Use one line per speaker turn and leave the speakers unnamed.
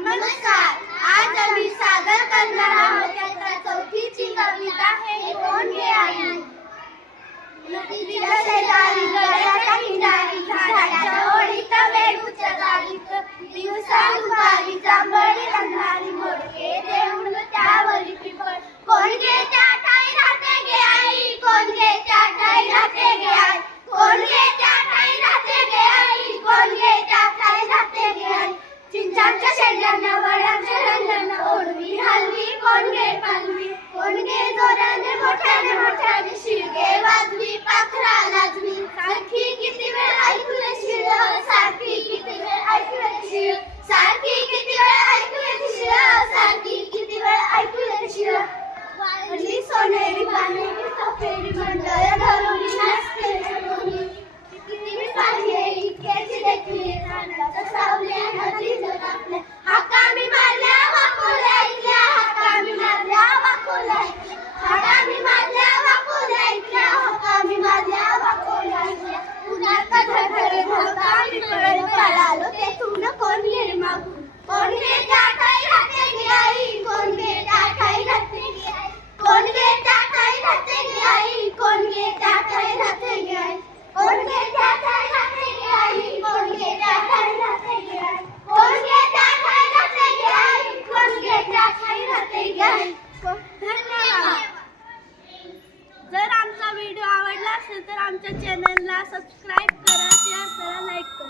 Mamãe não. Bye. तर आमच्या चॅनलला सबस्क्राईब करा शेअर करा लाईक करा.